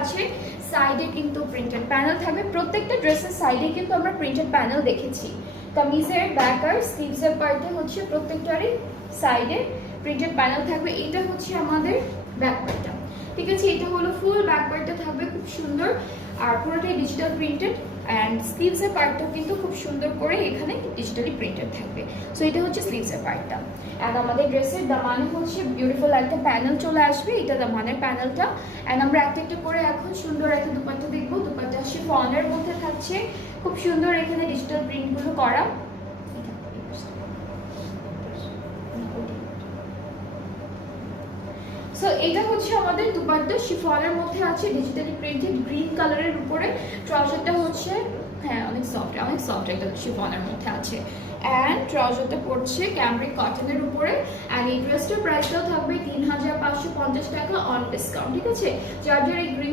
আছে, সাইডে কিন্তু প্রিন্টেড প্যানেল থাকবে। প্রত্যেকটা ড্রেসের সাইডে কিন্তু আমরা প্রিন্টেড প্যানেল দেখেছি। কামিজের ব্যাক আর স্লিভসের পার্টে হচ্ছে প্রত্যেকটারই সাইডে প্রিন্টেড প্যানেল থাকবে। এটা হচ্ছে আমাদের ব্যাক পার্টটা, ঠিক আছে। এটা হলো ফুল ব্যাক পার্টটা থাকবে খুব সুন্দর, আর পুরোটাই ডিজিটাল প্রিন্টেড। অ্যান্ড স্লিভসের পার্টটাও কিন্তু খুব সুন্দর করে এখানে ডিজিটালি প্রিন্টেড থাকবে। সো এটা হচ্ছে স্লিভসের পার্টটা। অ্যান্ড আমাদের ড্রেসের দামানে হচ্ছে বিউটিফুল একটা প্যানেল চলে আসবে, এটা দামানের প্যানেলটা। অ্যান্ড আমরা একটা একটা করে এখন সুন্দর একটা দুপাট্টা দেখবো। দুপাট্টা শিফনের মধ্যে থাকছে, খুব সুন্দর এখানে ডিজিটাল প্রিন্টগুলো করা। সো এটা হচ্ছে আমাদের দুপাট্টা, শিফনের মধ্যে আছে, ডিজিটালি প্রিন্টেড গ্রিন কালারের উপরে। ট্রাউজারটা হচ্ছে হ্যাঁ অনেক সফট একটা শিফনের মধ্যে আছে। অ্যান্ড ট্রাউজারটা পড়ছে ক্যামব্রিক কটনের উপরে। অ্যান্ড এই ড্রেসটার প্রাইসটাও থাকবে ৩,৫৫০ টাকা অন ডিসকাউন্ট, ঠিক আছে। যার যার এই গ্রিন